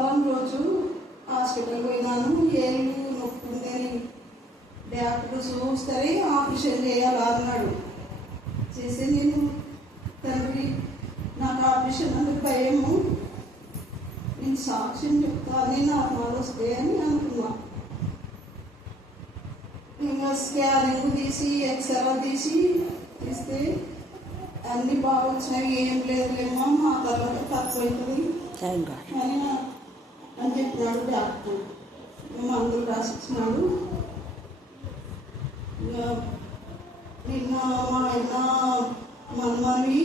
శనివారం రోజు హాస్పిటల్ పోయినాను. ఏళ్ళు నొప్పి ఉందని డాక్టర్ చూస్తే ఆపరేషన్ చేయాలి అన్నాడు. చేసి నేను తండ్రి నాకు ఆపరేషన్ అందుకు భయము, నేను సాక్ష్యం చెప్తాను, నార్మల్ వస్తాయని అనుకున్నా. ఇంకా స్కానింగ్ తీసి ఎక్స్రే తీస్తే అన్ని బాగా వచ్చినాయి, ఏం లేదులేమో మా తర్వాత తక్కువ అవుతుంది అని చెప్పినాడు డాక్టర్. మందులు రాసిచ్చినాడు. నిన్న మా ఆయన మనవి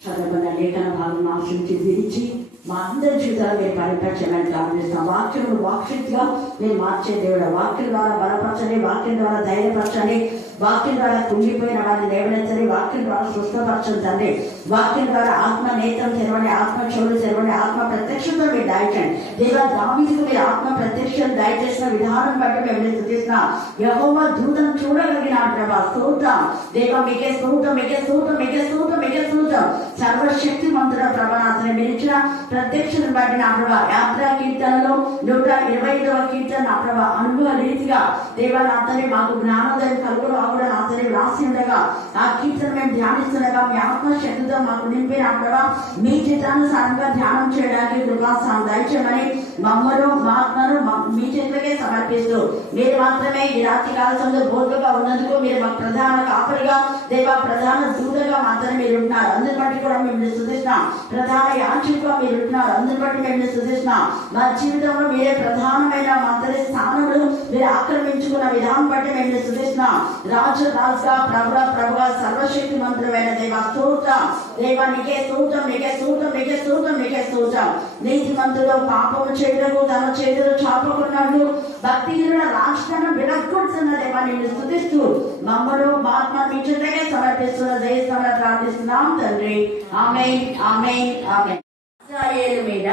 చదవబడిన లేఖన భాగం ఆశించి విరిచి మా అందరి జీవితాలు మీరు పరిపక్షమని గమనిస్తాం. వాక్యం వాక్శక్తిగా మీరు మార్చే దేవుడు. వాక్యం ద్వారా బలపరచండి, వాక్యం ద్వారా ధైర్యపరచండి, వాక్యం ద్వారా కుంగిపోయిన వారిని లేవనెత్తని, వాక్యం ద్వారా స్వస్థపరచండి తండ్రి. వాక్యం ద్వారా ఆత్మ నేత్రం తెరవండి, ఆత్మ చెవులు తెరవండి, ఆత్మ ప్రత్యక్షత మీరు దయచండి. దేవా దావీదుకు మీరు ఆత్మ ప్రత్యక్షం దయచేసిన విధానం బట్టి మేము స్తుతిస్తున్నాం. యెహోవా దూతను చూడగలిగినాడు ప్రభా. స్తోత్రం దేవా, మీకే స్తోత్రం, మీకే స్తోత్రం, మీకే స్తోత్రం, మీకే స్తోత్రం. సర్వశక్తి మంతుల ప్రభానాథని మీరు ఇచ్చిన ప్రత్యక్షను బట్టి నా ప్రభా యాత్రా కీర్తనలో 125వ కీర్తన నా ప్రభా అనుభవ రీతిగా దేవా నా తండ్రి మాకు జ్ఞానోదయం కలుగులో కూడా నా తండ్రి వ్రాసి ఉండగా ఆ కీర్తన మేము ధ్యానిస్తుండగా మీ ఆత్మశక్తితో మాకు నింపి నా ప్రభా మీ చిత్తానుసారంగా ధ్యానం చేయడానికి కృపాసాన్ని దయచేయమని మమ్మను మా ఆత్మను మీ చేతులకే సమర్పిస్తూ మీరు మాత్రమే ఈ రాత్రి కాలంలో బోధగా ఉన్నందుకు మీరు మా ప్రధాన కాపరిగా దేవా ప్రధాన దూతగా మాత్రమే మీరు ఉంటున్నారు. అందరి బట్టి కూడా మేము స్తుతిస్తున్నాం. ప్రధాన యాజకుగా మీరు ఉంటున్నారు. అందరి బట్టి మేము స్తుతిస్తున్నాం. మా జీవితంలో మీరే ప్రధానమైన మా అందరి స్థానములు మీరు ఆక్రమించుకున్న విధానం బట్టి మేము స్తుతిస్తున్నాం. రాజు రాజుగా ప్రభుగా సర్వశక్తి మంత్రమైన దేవా స్తోత్రం. దేవా నీకే స్తోత్రం, నీకే స్తోత్రం, నీకే స్తోత్రం, నీకే స్తోత్రం. నీతి మంత్రులు పాపము చేయడము తమ చేతులు చాపకున్నాడు భక్తిహీనుల రాష్ట్రాన్ని విరగొడుతున్న దేవా నిన్ను స్తుతిస్తూ మమ్మను మా ఆత్మ మీ చేతకే సమర్పిస్తున్న దయచేసి ప్రార్థిస్తున్నాం తండ్రి. ఆమేన్, ఆమేన్, ఆమేన్. ఇశ్రాయేలు మీద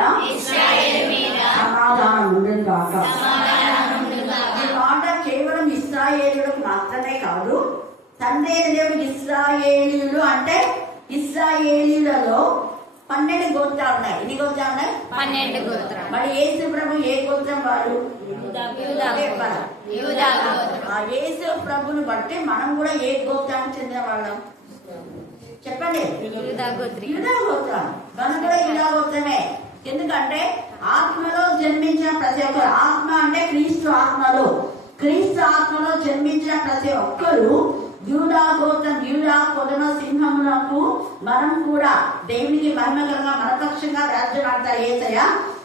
సమాధానం ఉండదు కాక. ఈ మాట కేవలం ఇశ్రాయేలులకు మాత్రమే కాదు. తండ్రి దేవుడు ఇశ్రాయేలీయులు అంటే ఇశ్రాయేలీలలో 12 గోత్రాలు ఉన్నాయి. ఎన్ని గోత్రాలు ఉన్నాయి? 12 గోత్రాలు. మరి యేసు ప్రభు ఏ గోత్రం వాడు? యేసు ప్రభుని బట్టి మనం కూడా ఏ గోత్రానికి చెందిన వాళ్ళం చెప్పండి? యూదా గోత్రం. మనం కూడా యూదా గోత్రమే. ఎందుకంటే ఆత్మలో జన్మించిన ప్రతి ఒక్కరు, ఆత్మ అంటే క్రీస్తు ఆత్మలో, క్రీస్తు ఆత్మలో జన్మించిన ప్రతి ఒక్కరు యూదా గోత్రం. యూదా కొదమ సింహములకు మనం కూడా దేవునికి మహిమకరంగా మనపక్షంగా రాజ్యం ఆడతారు యేసయ్య.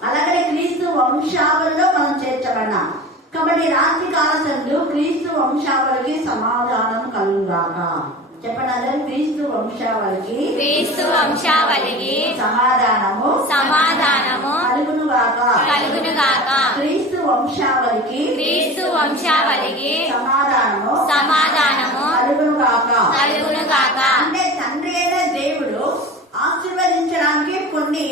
అలాగనే క్రీస్తు వంశావళిలో మనం చేర్చబడినాం. కాబట్టి రాత్రి కాలంలో క్రీస్తు వంశావళికి సమాధానం కలుగుగాక. చెప్పండి అందరూ. క్రీస్తు వంశావళికి సమాధానము కలుగునుగాక. క్రీస్తు వంశావళికి సమాధానము కలుగునుగాక. అంటే తండ్రి అయిన దేవుడు ఆశీర్వదించడానికి కొన్ని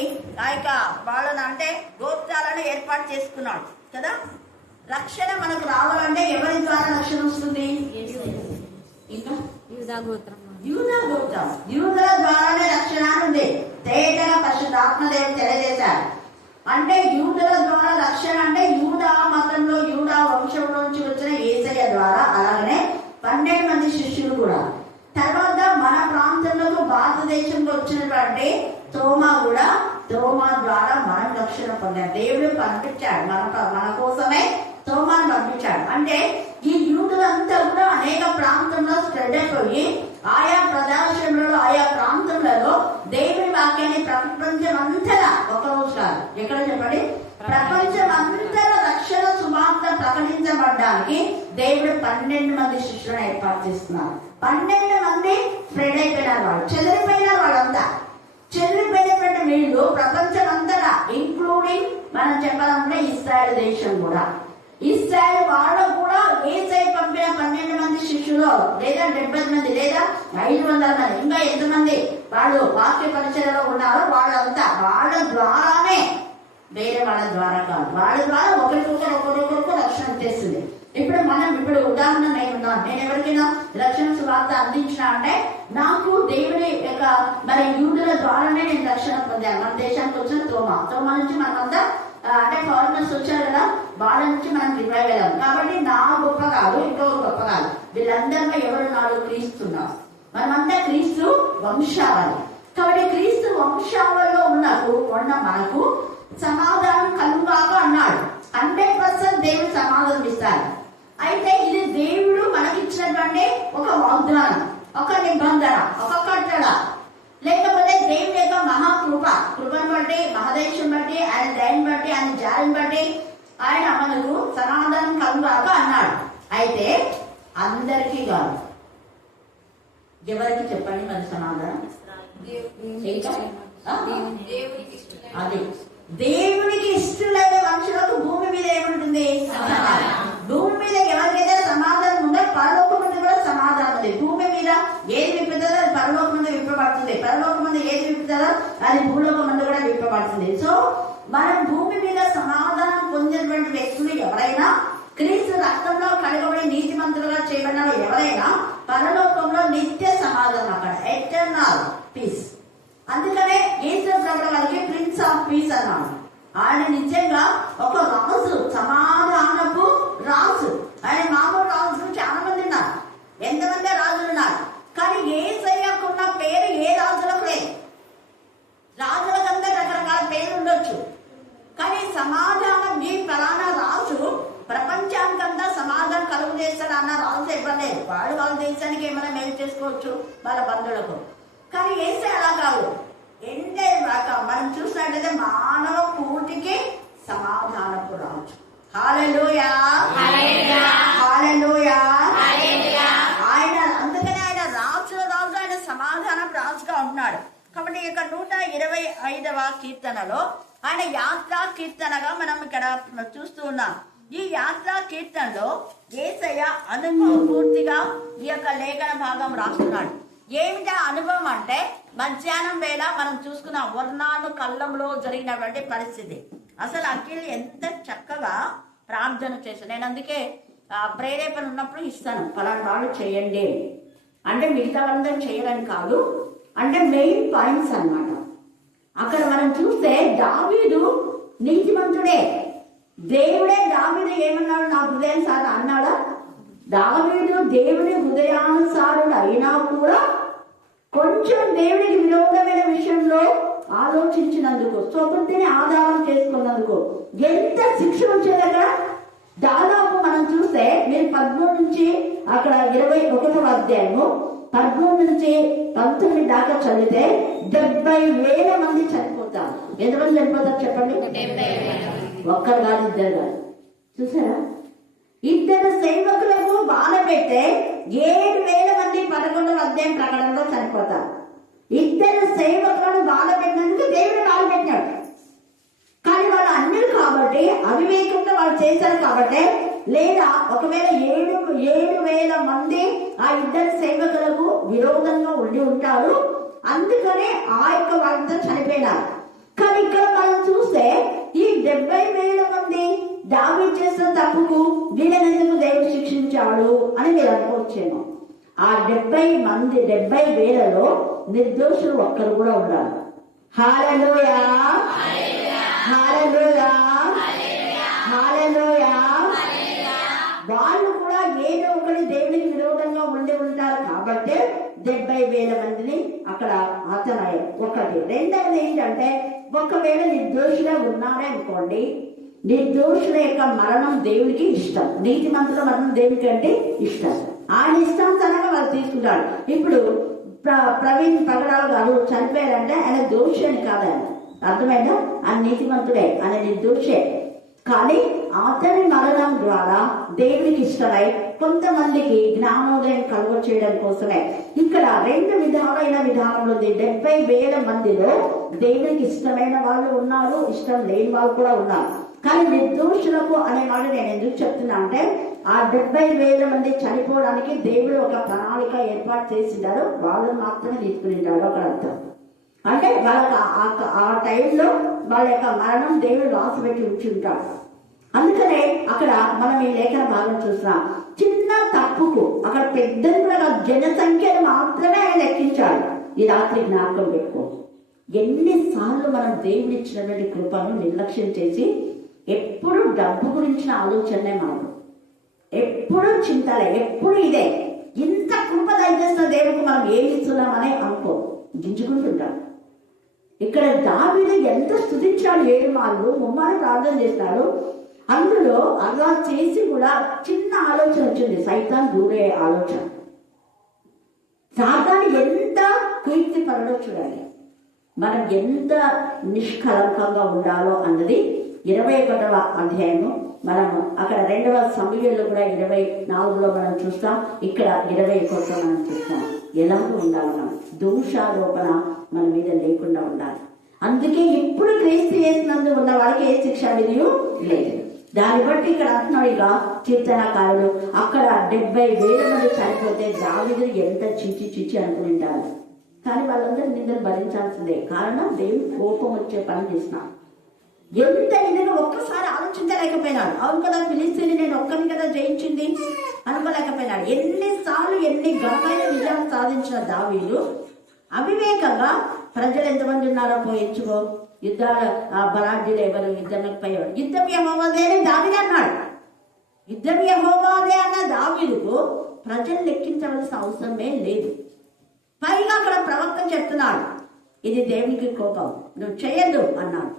వాళ్ళని అంటే గోత్రాలను ఏర్పాటు చేసుకున్నాడు కదా. రక్షణ మనకు రావాలంటే ఎవరి ద్వారా రక్షణ వస్తుంది? ఇంకా యూదా గోత్రం. యూదుల ద్వారానే రక్షణ ఉంది. తేటగా పరిశుద్ధాత్మదేవుడు తెలియజేశారు. అంటే యూదుల ద్వారా రక్షణ అంటే యూదా మతంలో యూదా వంశంలో నుంచి వచ్చిన యేసయ్య ద్వారా. అలాగనే 12 మంది శిష్యులు కూడా. తర్వాత మన ప్రాంతంలో భారతదేశంలో వచ్చినటువంటి తోమా కూడా, తోమా ద్వారా మనం రక్షణ పొందాం. దేవుడు పంపించాడు మన కోసమే తోమాను పంపించాడు. అంటే ఈ యూదులంతా కూడా అనేక ప్రాంతంలో స్ప్రెడ్ అయిపోయి ఆయా ప్రదేశంలో ఆయా ప్రాంతంలో దేవుని వాక్యాన్ని ప్రపంచం అంతటా ఒక రోజు కాదు, ఎక్కడ చెప్పండి, ప్రపంచం అంతటా రక్షణ సువార్త ప్రకటించబడ్డానికి దేవుడు 12 మంది శిష్యులను ఏర్పాటు చేస్తున్నారు. 12 మంది స్ప్రెడ్ అయిపోయినారు. వాళ్ళు చెదిరిపోయినారు. వాళ్ళంతా చెదిరిపోయినటువంటి వీళ్ళు ప్రపంచం అంతటా ఇంక్లూడింగ్ మనం చెప్పాలంటే ఇశ్రాయేల్ దేశం కూడా. ఇశ్రాయేల్ వాళ్ళు కూడా యేసయ్య పంపిన 12 మంది శిష్యులు లేదా 70 మంది లేదా 500 మంది ఇంకా ఎంతమంది వాళ్ళు వాక్య పరిచయలో ఉన్నారో వాళ్ళంతా వాళ్ళ ద్వారానే, వేరే వాళ్ళ ద్వారా కాదు, వాళ్ళ ద్వారా ఒకరికొకరు రక్షణ చేస్తుంది. ఇప్పుడు ఉదాహరణ నేను ఎవరికైనా రక్షణ సువార్త అందించిన అంటే నాకు దేవుని యొక్క మరి యూదుల ద్వారానే నేను రక్షణ పొందాను. మన దేశానికి వచ్చిన తోమా నుంచి మనమంతా అంటే ఫారినర్స్ వచ్చారు కదా, వాళ్ళ నుంచి మనం రివైవ్ అయ్యాం. కాబట్టి నా గొప్ప కాదు, ఇంకొక గొప్ప కాదు, వీళ్ళందరిలో ఎవరున్నాడు? క్రీస్తున్నాడు. మనమంతా క్రీస్తు వంశావళి. కాబట్టి క్రీస్తు వంశావళిలో ఉన్న మనకు సమాధానం కలుగాక అన్నాడు. 100% దేవుడు సమాధానం ఇస్తాడు. అయితే ఇది దేవుడు మనకిచ్చినటువంటి ఒక వాగ్దానం, ఒక నిబంధన, ఒక కట్టడ, లేకపోతే దేవుని యొక్క కృపను బట్టి, మహదేశం బట్టి, ఆయన దయని బట్టి, ఆయన జాలిని బట్టి ఆయన మనకు సమాధానం కలుగాక అన్నాడు. అయితే అందరికీ కాదు. ఎవరికి చెప్పండి మరి సమాధానం? అది దేవునికి ఇష్టమైన మనుషులకు భూమి మీద ఏముంటుంది? భూమి మీద ఎవరికైతే సమాధానం ఉందో పరలోకం మీద కూడా సమాధానం ఉంది. భూమి మీద ఏది విప్పుతుందో అది పరలోకం మీద విప్పబడుతుంది, పరలోకం మీద ఏది విప్పుతుందో అది భూలోకం మీద కూడా విప్పబడుతుంది. సో మనం భూమి మీద సమాధానం పొందినటువంటి వ్యక్తులు ఎవరైనా, క్రీస్తు రక్తంలో కడగబడి నీతిమంతులుగా చేయబడిన ఎవరైనా పరలోకంలో నిత్య సమాధానం, అక్కడ ఎటర్నల్ పీస్. అందుకనే యేసు ప్రభువు వారికి ప్రిన్స్ ఆఫ్ పీస్ అన్నాడు. ఆయన నిజంగా ఒక రాజు, సమాధానపు రాజు. ఆయన మామూలు రాజులు చాలా మంది ఉన్నారు, ఎంతమంది రాజులు ఉన్నారు. కానీ యేసయ్యకున్న పేరు ఏ రాజులకు లేదు. రాజులకంతా రకరకాల పేరు ఉండొచ్చు, కానీ సమాధానం ఈ ఫలానా రాజు ప్రపంచానికంతా సమాధానం కలుగు చేస్తాడు అన్న రాజు ఇవ్వలేదు. వాళ్ళ దేశానికి ఏమైనా మేలు చేసుకోవచ్చు వాళ్ళ బంధువులకు. కానీ యేసయ్య అలా కాదు. మనం చూసినట్లయితే మానవ కోటికి సమాధానపు రాజు. హల్లెలూయా, హల్లెలూయా. ఆయన అందుకనే ఆయన రాజు, ఆయన సమాధానపు రాజుగా ఉన్నాడు. కాబట్టి ఇక 125వ కీర్తనలో ఆయన యాత్రా కీర్తనగా మనం ఇక్కడ చూస్తూ ఉన్నాం. ఈ యాత్రా కీర్తనలో యేసయ్య అనుభవం పూర్తిగా ఈ యొక్క లేఖన భాగం రాస్తున్నాడు. ఏమిటా అనుభవం అంటే, మధ్యాహ్నం వేళ మనం చూసుకున్న వర్ణాను కళ్ళంలో జరిగినటువంటి పరిస్థితి. అసలు అఖిల్ ఎంత చక్కగా ప్రార్థన చేశాను. నేను అందుకే ప్రేరేపణ ఉన్నప్పుడు ఇస్తాను, పలానా వాళ్ళు చేయండి అంటే మిగతా వాళ్ళందరూ చేయడానికి కాదు, అంటే మెయిన్ పాయింట్స్ అన్నమాట. అక్కడ మనం చూస్తే దావీదు నీతిమంతుడే. దేవుడే దావీదు ఏమన్నాడు? నా హృదయానుసారం అన్నాడా? దావీదు దేవుని హృదయానుసారుడు అయినా కూడా కొంచెం దేవునికి విరోధమైన విషయంలో ఆలోచించినందుకు, స్వబుద్ధిని ఆధారం చేసుకున్నందుకు ఎంత శిక్ష వచ్చేది అక్కడ. దాదాపు మనం చూస్తే మీరు 13 నుంచి అక్కడ 21వ అధ్యాయము 13 నుంచి 19 దాకా చదివితే 70,000 మంది చనిపోతారు. ఎంతమంది చనిపోతారు చెప్పండి? ఒక్కరు కాదు, ఇద్దరు కాదు. చూసారా? ఇద్దరు సేవకులకు బాధ పెడితే 7,000 మంది 11వ అధ్యాయం ప్రకటనలో చనిపోతారు. ఇద్దరు సేవకులను బాధ పెట్టినందుకు దేవుడు బాధ పెట్టాడు. కానీ వాళ్ళు అన్యులు కాబట్టి, అవివేకంగా వాళ్ళు చేశారు కాబట్టి, లేదా ఒకవేళ 7,000 మంది ఆ ఇద్దరు సేవకులకు విరోధంగా ఉండి ఉంటారు, అందుకనే ఆ యొక్క వాళ్ళంతా చనిపోయినారు. కానీ ఇక్కడ మనం చూస్తే ఈ 70,000 మంది దావీదు చేసిన తప్పుకు వీళ్ళనెందుకు దేవుడు శిక్షించాడు అని మీరు అనుకోవచ్చేమో. ఆ 70,000లో నిర్దోషులు ఒక్కరు కూడా ఉన్నారు. హల్లెలూయా, హల్లెలూయా, హల్లెలూయా. వాళ్ళు కూడా ఏదో ఒకటి దేవునికి విరోధంగా ఉండి ఉంటారు కాబట్టి 70,000 మందిని అక్కడ హతమయ్యారు. ఒకటి. రెండవది ఏంటంటే, ఒకవేళ నిర్దోషులుగా ఉన్నారే అనుకోండి, నిర్దోషుల యొక్క మరణం దేవునికి ఇష్టం. నీతిమంతుల మరణం దేవునికి అంటే ఇష్టం. ఆయన ఇష్టానుసారంగా వాళ్ళు తీసుకుంటాడు. ఇప్పుడు ప్రవీణ్ పగడాలు గారు చనిపోయారంటే ఆయన దోషి అని కాదు, ఆయన అర్థమైందా? ఆయన నీతిమంతుడే, ఆయన నిర్దోషే. కానీ అతని మరణం ద్వారా దేవునికి ఇష్టమై కొంతమందికి జ్ఞానోదయం కలుగ చేయడం కోసమే ఇక్కడ 2 విధాలైన విధానంలో 70,000 మందిలో దేవునికి ఇష్టమైన వాళ్ళు ఉన్నారు, ఇష్టం లేని వాళ్ళు కూడా ఉన్నారు. కానీ నిర్దోషులకు అనే మాట నేను ఎందుకు చెప్తున్నా అంటే, ఆ 70,000 మంది చనిపోవడానికి దేవుడు ఒక ప్రణాళిక ఏర్పాటు చేసినారు. వాళ్ళని మాత్రమే తీసుకునింటాడు ఒక అర్థం. అంటే వాళ్ళకి ఆ టైంలో వాళ్ళ యొక్క మరణం దేవుడు రాసి పెట్టి ఉంచుంటాడు. అందుకనే అక్కడ మనం ఈ లేఖన భాగం చూస్తున్నాం. చిన్న తప్పుకు అక్కడ పెద్దలు కూడా జనసంఖ్యను మాత్రమే ఆయన లెక్కించాడు. ఈ రాత్రి జ్ఞాపకం పెట్టుకో, ఎన్నిసార్లు మనం దేవుడు ఇచ్చినటువంటి కృపను నిర్లక్ష్యం చేసి ఎప్పుడు డబ్బు గురించిన ఆలోచనే మనకు, ఎప్పుడు చింతలే, ఎప్పుడు ఇదే. ఇంత కృప దయచేసిన దేవుడికి మనం ఏమి ఇస్తున్నామని అనుకో, గింజుకుంటుంటాం. ఇక్కడ దావీదు ఎంత స్తుతించాడు, 7 మార్లు ముమ్మారు ప్రార్థన చేస్తాడు. అందులో అలా చేసి కూడా చిన్న ఆలోచన వచ్చింది, సైతాన్ దూరే ఆలోచన. సాతాను ఎంత కీర్తి పరడో చూడాలి, మనం ఎంత నిష్కలంకంగా ఉండాలో అన్నది 21వ అధ్యాయము. మనము అక్కడ 2వ సమూయేలులో కూడా 24లో మనం చూస్తాం, ఇక్కడ 21లో మనం చూస్తాం. ఎలాగో ఉండాలి మనం, దోషారోపణ మన మీద లేకుండా ఉండాలి. అందుకే ఇప్పుడు క్రీస్తు చేసినందు ఉన్న వాళ్ళకి ఏ శిక్ష విధియు లేదు. దాన్ని బట్టి ఇక్కడ అంటున్నాడు, ఇక కీర్తనకారులు అక్కడ 70,000 మంది చనిపోతే దావీదు ఎంత చిచ్చి అనుకుంటారు. కానీ వాళ్ళందరూ నిందలు భరించాల్సిందే, కారణం దేవుడు కోపం వచ్చే పని చేసినాడు. ఎంత నిందలు ఒక్కసారి ఆలోచించలేకపోయినాడు. అవును కదా, ఫిలిస్తీని నేను ఒక్కని కదా జయించింది అనుకోలేకపోయినాడు. ఎన్నిసార్లు ఎన్ని ఘనమైన విజయాలు సాధించిన దావీదు అవివేకంగా ప్రజలు ఎంతమంది ఉన్నారో పోయించుకో, యుద్ధాల బలాఢ్యులు ఎవరు యుద్ధంలోకి పోయేవాడు. యుద్ధం యెహోవాదే అని దావీదు అన్నాడు. యుద్ధం యెహోవాదే అన్న దావీదుకు ప్రజలు లెక్కించవలసిన అవసరమే లేదు. పైగా అక్కడ ప్రవక్త చెప్తున్నాడు, ఇది దేవునికి కోపం, నువ్వు చేయొద్దు అన్నాడు.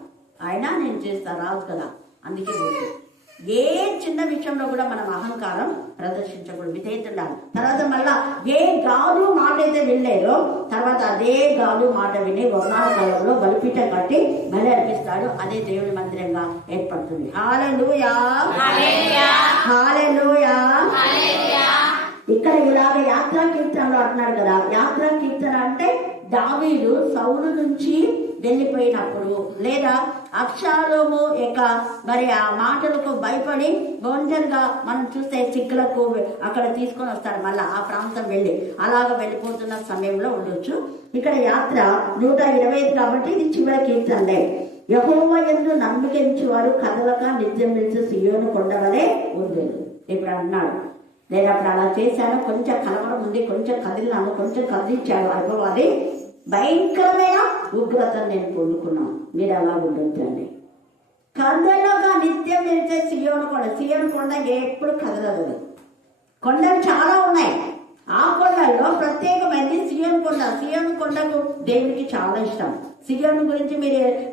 అయినా నేను చేస్తా, రాజు కదా, అందుకే ఏ చిన్న విషయంలో కూడా మనం అహంకారం ప్రదర్శించకూడదు, విధేయతుండాలి. తర్వాత మళ్ళా ఏ గాలు మాట అయితే వినలేదో తర్వాత అదే గాలు మాట విని వర్ణాకాలంలో బలిపీఠం కట్టి బలి అర్పిస్తాడు. అదే దేవుని మందిరంగా ఏర్పడుతుంది. హల్లెలూయా, హల్లెలూయా. ఇక్కడ ఇలాగ యాత్రా కీర్తనలో అంటున్నాడు కదా. యాత్రా కీర్తన అంటే దావీదు సౌలు నుంచి వెళ్ళిపోయినప్పుడు, లేదా అబ్షాలోము యొక్క మరి ఆ మాటలకు భయపడి ఒంటరిగా మనం చూస్తే సిక్కులకు అక్కడ తీసుకొని వస్తాడు, మళ్ళీ ఆ ప్రాంతం వెళ్ళి అలాగ వెళ్ళిపోతున్న సమయంలో ఉండొచ్చు. ఇక్కడ యాత్ర 125 కాబట్టి ఇది చివరి కీర్తనలే. యెహోవా యందు నమ్మిక ఉంచువారు కదలక నిత్యం నిలిచి సియోను కొండవలే ఉండేది. ఇప్పుడు అన్నాడు, నేను అప్పుడు అలా చేశాను, కొంచెం కలవరం ఉంది, కొంచెం కదిలినాను, కొంచెం కదిలించాడు, అయిపోవాలి భయంకరమైన ఉగ్రతను నేను పొందుకున్నాను. మీరు అలా ఉండొద్దండి. కదలగా నిత్యం వెళ్తే సియోను కొండ, సియోను కొండ ఎప్పుడు కదలదు. కొండలు చాలా ఉన్నాయి, ఆ కొండల్లో ప్రత్యేకమైనది సియోను కొండ. సియోను కొండకు దేవునికి చాలా ఇష్టం. సియోను గురించి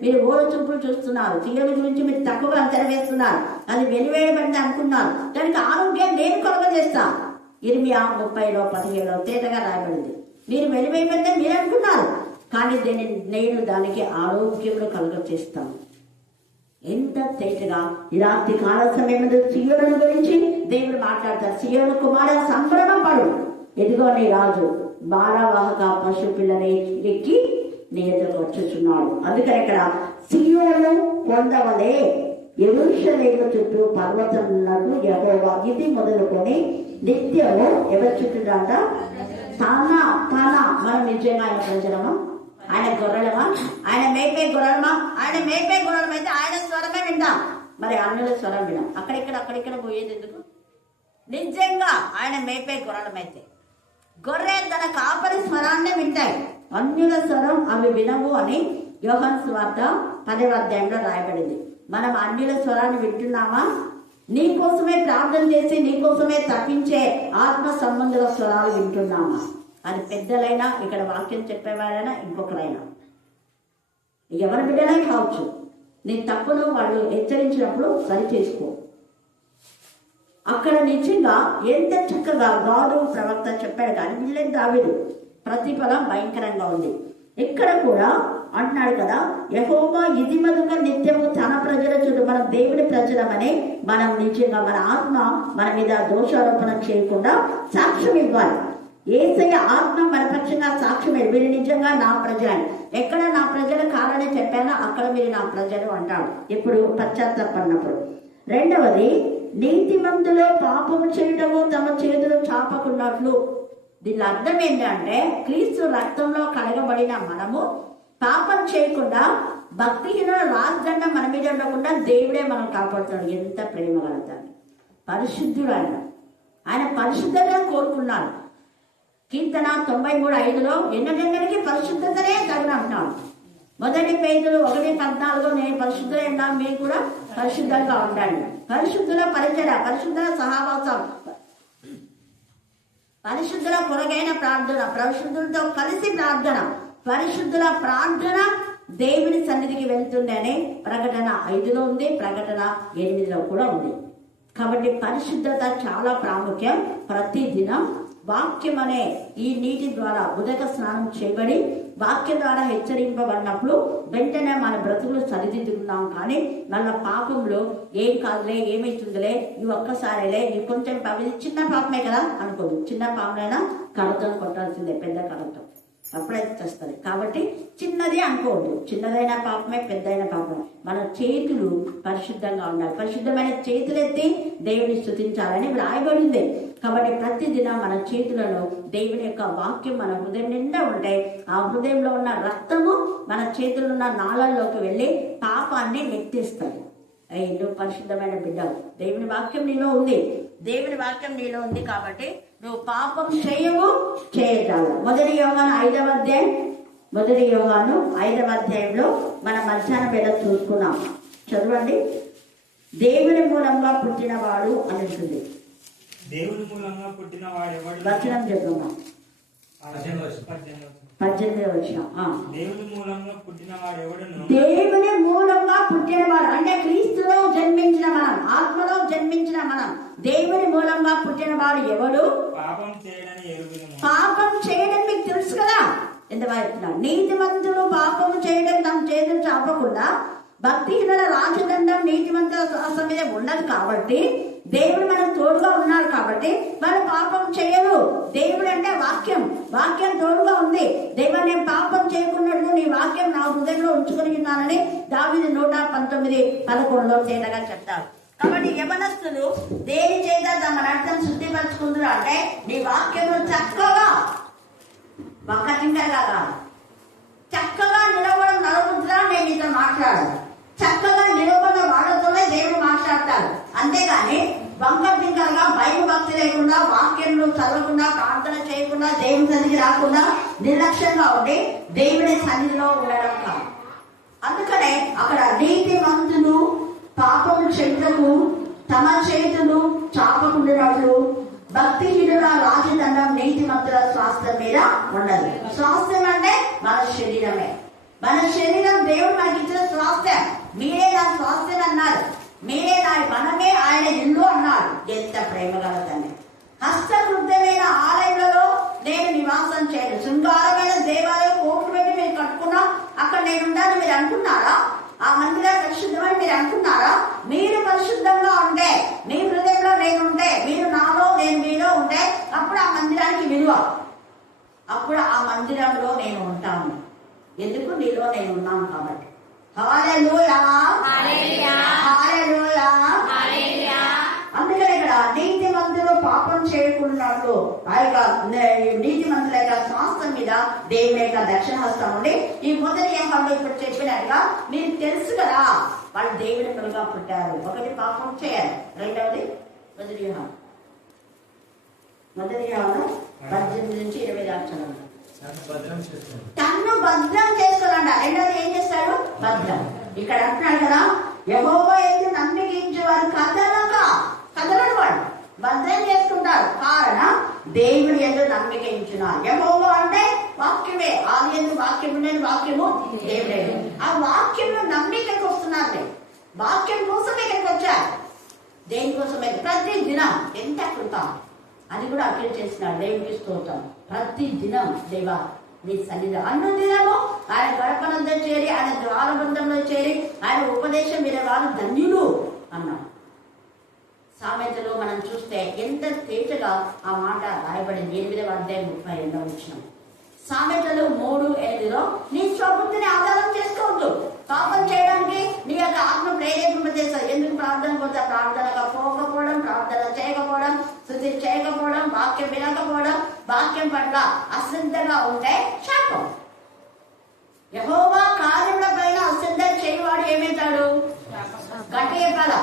మీరు ఓర చూపులు చూస్తున్నారు, సియోను గురించి మీరు తక్కువగా అంచనా వేస్తున్నారు, అది వెలివేయబడింది అనుకున్నారు. దానికి ఆరోగ్యం నేను కలుగజేస్తాను. ఇర్మియా 30:17 తేటగా రాయబడింది. మీరు వెలివేయబడితే మీరు అనుకున్నారు, కానీ నేను దానికి ఆరోగ్యంలో కలుగజేస్తాను. ఎంత తేటగా ఈ రాత్రి కాల సమయంలో సియోను గురించి దేవుడు మాట్లాడతారు. సియోను కుమార సంభ్రమపడు, ఎదుగో నీ రాజు భారవాహక పశు పిల్లని ఎక్కి నీ ఎదురుకు వచ్చుచున్నాడు. అందుకని ఇక్కడ సియోను కొండవలే యెరూషలేము చుట్టూ పర్వతములకు యెహోవా ఇది మొదలుకొని నిత్యము ఎవరి చుట్టూట తన మనం నిజంగా ఆయన ప్రజలమా, ఆయన గొర్రెలమా, ఆయన మేపే గొర్రెలమా? ఆయన మేపే గొర్రెలమైతే ఆయన స్వరమే వింటాం, మరి అన్యుల స్వరం వినాం. అక్కడిక్కడ పోయేది ఎందుకు? నిజంగా ఆయన మేపే గొర్రెలమైతే గొర్రె తన కాపరి స్వరాన్నే వింటాయి, అన్యుల స్వరం అవి వినవు అని యోహాను సువార్త 10వ అధ్యాయంలో రాయబడింది. మనం అన్యుల స్వరాన్ని వింటున్నామా? నీకోసమే ప్రార్థన చేసి నీకోసమే తప్పించే ఆత్మ సంబంధుల స్వరాలు వింటున్నామా? అది పెద్దలైనా, ఇక్కడ వాక్యం చెప్పేవారైనా, ఇంకొకరైనా, ఎవరి బిడ్డలై కావచ్చు. నీ తప్పును వాళ్ళు హెచ్చరించినప్పుడు సరి చేసుకో. అక్కడ నిజంగా ఎంత చక్కగా గాదు ప్రవక్త చెప్పాడు, కానీ వీళ్ళని దావీదు ప్రతిఫలం భయంకరంగా ఉంది. ఇక్కడ కూడా అంటున్నాడు కదా, యెహోవా ఇది మధుక నిత్యము తన ప్రజల చుట్టూ, మనం దేవుడి ప్రజలమని మనం నిజంగా మన ఆత్మ మన మీద దోషారోపణ చేయకుండా సాక్ష్యం ఇవ్వాలి. యేసయ్య ఆత్మ మన పక్షంగా సాక్ష్యం, మీరు నిజంగా నా ప్రజలు. ఎక్కడ నా ప్రజల కాలని చెప్పానో అక్కడ మీరు నా ప్రజలు అంటాడు, ఇప్పుడు పశ్చాత్తాపడినప్పుడు. రెండవది, నీతిమంతులో పాపము చేయటము తమ చేతులు చాపకున్నట్లు. దీని అర్థం ఏంటంటే, క్రీస్తు రక్తంలో కడగబడిన మనము పాపం చేయకుండా, భక్తిహీనుల రాజదండం మన మీద ఉండకుండా దేవుడే మనం కాపాడుతాడు. ఎంత ప్రేమ కలుగుతాడు, పరిశుద్ధుడు ఆయన పరిశుద్ధంగా కోరుకున్నాడు. కీర్తన 93:5 ఎన్నడెన్నడికి పరిశుద్ధతనే తగిన అంటున్నాడు. 1 పేతురు 1:14 నేను పరిశుద్ధులైనా మీరు కూడా పరిశుద్ధంగా ఉండండి. పరిశుద్ధుల పరిచయ, పరిశుద్ధుల సహవాసం, పరిశుద్ధుల కొరగైన ప్రార్థన, పరిశుద్ధులతో కలిసి ప్రార్థన, పరిశుద్ధుల ప్రార్థన దేవుని సన్నిధికి వెళ్తుందని ప్రకటన 5లో ఉంది, ప్రకటన 8లో కూడా ఉంది. కాబట్టి పరిశుద్ధత చాలా ప్రాముఖ్యం. ప్రతి దినం వాక్యం అనే ఈ నీటి ద్వారా ఉదక స్నానం చేయబడి వాక్యం ద్వారా హెచ్చరింపబడినప్పుడు వెంటనే మన బ్రతుకులు సరిదిద్దుకున్నాం. కానీ మళ్ళీ పాపంలో ఏం కాదులే, ఏమైతుందిలే, ఈ ఒక్కసారిలే, ఈ కొంచెం పాపం, చిన్న పాపమే కదా అనుకోదు. చిన్న పాపమైనా కడతో కొట్టాల్సిందే, పెద్ద కడతో అప్పుడైతే తెస్తుంది. కాబట్టి చిన్నది అనుకోవద్దు. చిన్నదైన పాపమే, పెద్దైన పాపమే. మన చేతులు పరిశుద్ధంగా ఉండాలి. పరిశుద్ధమైన చేతులెత్తి దేవుని స్తుతించాలని వ్రాయబడింది. కాబట్టి ప్రతిదినం మన చేతులలో దేవుని యొక్క వాక్యం మన హృదయం నిండా ఉంటే ఆ హృదయంలో ఉన్న రక్తము మన చేతుల్లో ఉన్న నాళల్లోకి వెళ్ళి పాపాన్ని నెత్తిస్తుంది. నువ్వు పరిశుద్ధమైన బిడ్డవు, దేవుని వాక్యం నీలో ఉంది, దేవుని వాక్యం నీలో ఉంది. కాబట్టి నువ్వు పాపం చేయవు, చేయగలవు. మొదటి యోహాను 5వ అధ్యాయం, మొదటి యోహాను 5వ అధ్యాయంలో మన మధ్యాహ్నం వేళ చూసుకున్నాం. చదవండి. దేవుని మూలంగా పుట్టినవాడు అని ఉంటుంది. దేవుని మూలంగా పుట్టిన వాడెవడు? వచనం చెప్పుకున్నాం. 18వ వచనం. దేవుని మూలంగా పుట్టిన వాడెవడును? దేవుని మూలంగా పుట్టినవాడు అంటే క్రీస్తులో జన్మించిన మనం, ఆత్మలో జన్మించిన మనం. దేవుని మూలంగా పుట్టినవాడు ఎవడు? పాపం చేయడని ఎరుగుదుము. పాపం చేయడం మీకు తెలుసు కదా. ఎంత నీతిమంతులు పాపము చేయడం తమ చేతులు చాపకుండా భక్తిహీనుల రాజదండం నీతిమంతుల శ్వాస మీద ఉండదు. కాబట్టి దేవుడు మనకు తోడుగా ఉన్నాడు. కాబట్టి వాళ్ళు పాపం చేయరు. దేవుడు అంటే వాక్యం, వాక్యం తోడుగా ఉంది. దేవుడు నేను పాపం చేయకున్నట్లు నీ వాక్యం నా హృదయంలో ఉంచుకొని ఉన్నానని దావీదు 119:11 తేటగా చెప్తారు. కాబట్టి యవనస్తులు దేని చేత తమ రక్తం శుద్ధిపరచుకుంటారు అంటే నీ వాక్యము చక్కగా ఒక్కటింకగా చక్కగా నిలబడి నలుగుతున్నా నేను ఇట్లా మాట్లాడాలి. చక్కగా నిలబడిన వాళ్ళతోనే దేవుడు మాట్లాడతారు. అంతేగాని వంకటింకలుగా భయభక్తి లేకుండా, వాక్యంలో చదవకుండా, ప్రార్థన చేయకుండా, దేవుని సన్నిధికి రాకుండా నిర్లక్ష్యంగా ఉండి దేవుని సన్నిధిలో ఉండడం కాదు. అందుకనే అక్కడ నీతిమంతులు పాపం చెయ్యకు తమ చేతులు చాపకుండినట్లు భక్తిహీనుల రాజదండం నీతిమంతుల స్వాస్థ్యం మీద ఉండదు. స్వాస్థ్యం అంటే మన శరీరమే. మన శరీరం దేవుడు మనకి ఇచ్చిన స్వాస్థ్యం. మీరే నా స్వాస్థ్యం అన్నారు, మీరే నా మనమే ఆయన ఇల్లు అన్నాడు. ఎంత ప్రేమ కలదండి. హస్తకృత్యమైన ఆలయాలలో నేను నివాసం చేయను. శృంగారమైన దేవాలయం కోట్లు పెట్టి మీరు కట్టుకున్నా అక్కడ నేనుంటాను మీరు అనుకున్నారా? ఆ మందిరం పరిశుద్ధమని మీరు అనుకున్నారా? మీరు పరిశుద్ధంగా ఉంటే, మీ హృదయంలో నేనుంటే, మీరు నాలో నేను మీలో ఉంటే అప్పుడు ఆ మందిరానికి విలువ, అప్పుడు ఆ మందిరంలో నేను ఉంటాను. ఎందుకు? నీలో నేను ఉన్నాను కాబట్టి. హల్లెలూయా, హల్లెలూయా. అందుకని ఇక్కడ నీతిమంతులు పాపం చేయకున్నట్లు ఆ యొక్క నీతిమంతుల యొక్క స్వాస్థ్యం మీద దేవుని యొక్క దక్షిణ హస్తం ఉండి ఈ మొదటి యోహానులో ఇప్పుడు చెప్పినట్టుగా మీకు తెలుసు కదా వాళ్ళు దేవుని పిల్లగా పుట్టారు. ఒకటి పాపం చేయాలి, రెండవది మొదటి యోహాను 18-20 అక్షరాలు తన్ను భద్రం చేసుకోవాలంట. రెండోది ఏం చేస్తాడు? భద్రం. ఇక్కడ అంటున్నాడు కదా, యెహోవా యందు నమ్మికించే వారు కదలడు వాడు భద్రం చేసుకుంటారు. కారణం దేవుడి యందు నమ్మికించున్నారు. యెహోవా అంటే వాక్యమే. ఆది యందు వాక్యం ఉండేది, వాక్యము దేవుడే. ఆ వాక్యంలో నమ్మికకి వస్తున్నారు. వాక్యం కోసం ఇక్కడికి వచ్చారు. దేనికోసమే? ప్రతి దినం ఎంత కృతం అది కూడా అక్కడ చేసినాడు. దేవుడికి స్తోత్రం. ప్రతి దినం దేవా నీ సన్నిధి అన్ను దినము ఆయన గడపనంతో చేరి, ఆయన ద్వారబంధంలో చేరి, ఆయన ఉపదేశం వినే వారు ధన్యులు అన్నాడు. సామెతలో మనం చూస్తే ఎంత తేటగా ఆ మాట రాయబడింది. 8వ అధ్యాయం 32వ వచనం. సామెతలు 3:8 నీ స్వబుద్ధిని ఆధారం చేసుకోవద్దు. పాపం చేయడానికి నీ యొక్క ఆత్మ ప్రేరేపింపజేస్తారు. ఎందుకు? ప్రార్థన పోతే ప్రార్థనగా పోకపోవడం, ప్రార్థన చేయకపోవడం, శుద్ధి చేయకపోవడం, వాక్యం వినకపోవడం, వాక్యం పట్ల అశ్రద్ధగా ఉంటే శాపం. యెహోవా కార్యముల పైన అశ్రద్ధ చేయవాడు ఏమవుతాడు? గట్టి చెప్పాలా,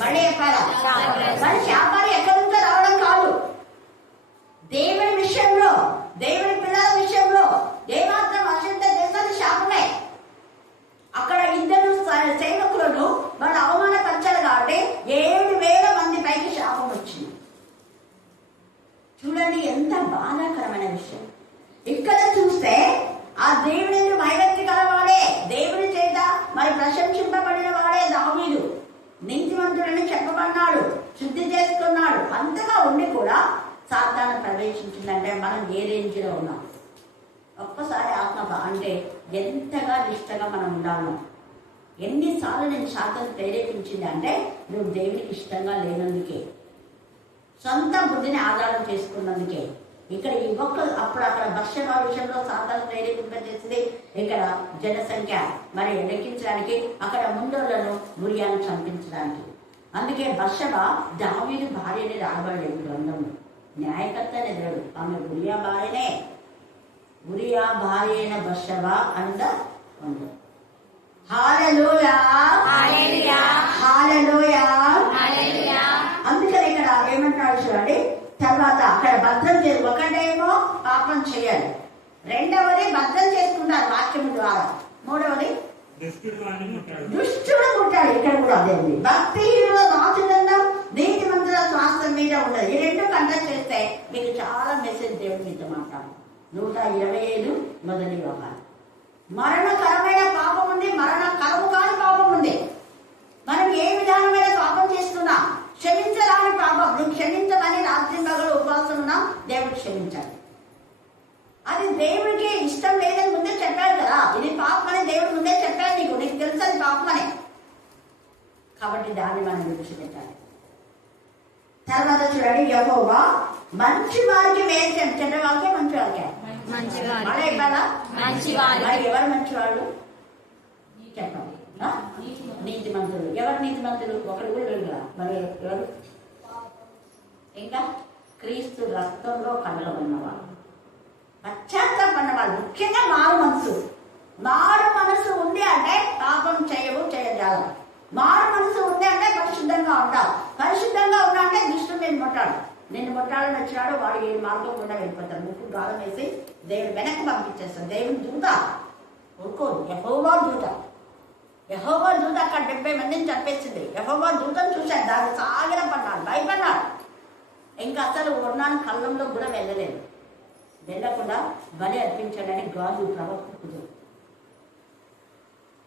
మళ్ళీ చెప్పాలా? మరి శాపాలు ఎక్కడి నుంచో రావడం కాదు. దేవుడి విషయంలో, దేవుడి పిల్లల విషయంలో ఏమాత్రం అశ్రద్ధ చేస్తే శాపమే. అక్కడ ఇద్దరు సేవకులను వాళ్ళు బాధాకరమైన విషయం. ఇక్కడ చూస్తే ఆ దేవుని భయభక్తి కలవాడే, దేవుని చేత మరి ప్రశంసింపబడిన వాడే దావీదు. నీతిమంతుడని చెప్పబడినాడు, శుద్ధి చేసుకున్నాడు. అంతగా ఉండి కూడా సాతాను ప్రవేశించిందంటే మనం ఏ రేంజ్లో ఉన్నాం? ఒక్కసారి ఆత్మ అంటే ఎంతగా నిష్టగా మనం ఉండాలి. ఎన్నిసార్లు నేను సాతాను ప్రేరేపించింది అంటే నువ్వు దేవునికి ఇష్టంగా లేనందుకే, సొంత బుద్ధిని ఆధారం చేసుకున్నందుకే. ఇక్కడ ఈ ఒక్క అప్పుడు అక్కడ బత్షెబా విషయంలో సాతాను ప్రేరేపింపజేసింది. ఇక్కడ జనసంఖ్య మరి లెక్కించడానికి, అక్కడ ముందోళ్లను ఉరియాను చంపించడానికి. అందుకే బత్షెబా దావీదు భార్యని రాబడలేదు గ్రంథంలో. న్యాయకర్త ఎదురాడు, ఆమె ఉరియా భార్యనే. ఉరియా భార్య అయిన బత్షెబా అందా ఉంది. హల్లెలూయా, హల్లెలూయా, హల్లెలూయా, హల్లెలూయా. అందుకని ఇక్కడ ఏమంటాడు చూడండి. తర్వాత అక్కడ భద్రం చేసి, ఒకటేమో పాపం చేయాలి, రెండవది భద్రం చేసుకుంటారు వాక్యం ద్వారా, మూడవది దుష్టుడు ముట్టాడు. ఇక్కడ కూడా అదే ఉంది. భక్తిహీనుల నాచుదండం, నీతిమంతుల స్వాస్థ్యం మీద ఉన్నది. ఈ రెండు కండక్ట్ చేస్తే మీకు చాలా మెసేజ్ దేవుడి మీద మాట్లాడు. 127 మొదటి యోగాలు. మరణకరమైన పాపం ఉంది, మరణకరము కాని పాపం ఉంది. మనం ఏ విధానమైన పాపం చేస్తున్నా క్షమించరాని పాపం, నువ్వు క్షమించమని రాత్రి పగలు ఉపవాసం ఉన్నా దేవుడు క్షమించాలి. అది దేవుడికి ఇష్టం లేదని ముందే చెప్పాడు కదా. ఇది పాపం అని దేవుడు ముందే చెప్పాడు, నీకు తెలుసు అది పాపం అని. కాబట్టి దాన్ని మనం విడిచిపెట్టాలి. తర్వాత చూడండి, యెహోవా మంచి వారికి మేలు చేయండి. చెడ్డ వాళ్ళకే మంచి వాళ్ళకే మళ్ళీ ఇవ్వాలా? మరి ఎవరు మంచి వాళ్ళు చెప్పండి. నీతిమంతులు. ఎవరు నీతిమంతులు? ఒకరు కూడా వెళ్ళరా? మరి ఎవరు? ఇంకా క్రీస్తు రక్తంలో కడగబడినవాళ్ళు, పశ్చాత్తాపడిన వాళ్ళు, ముఖ్యంగా మారు మనసు. మారు మనసు ఉంది అంటే పాపం చేయజాలం. మారు మనసు ఉంది అంటే పరిశుద్ధంగా ఉంటావు. పరిశుద్ధంగా ఉన్నా అంటే దుష్టుడు నేను ముట్టాడు. నిన్ను ముట్టాలని వచ్చినాడు, వాడు ఏ మార్గం కూడా వెళ్ళిపోతాడు. ముక్కు గాలం వేసి దేవుడు వెనక్కి పంపించేస్తాడు. దేవుని దూత ఊరుకోదు. యెహోవా దూత అక్కడ 70 మందిని చంపేసింది. యెహోవా దూతను చూశాడు, దాన్ని సాగిన పడ్డాడు, భయపడ్డాడు. ఇంకా అసలు ఉన్నాను కళ్ళంలో కూడా వెళ్ళలేదు. వెళ్ళకుండా బలి అర్పించాడని గాజు ప్రవక్తకు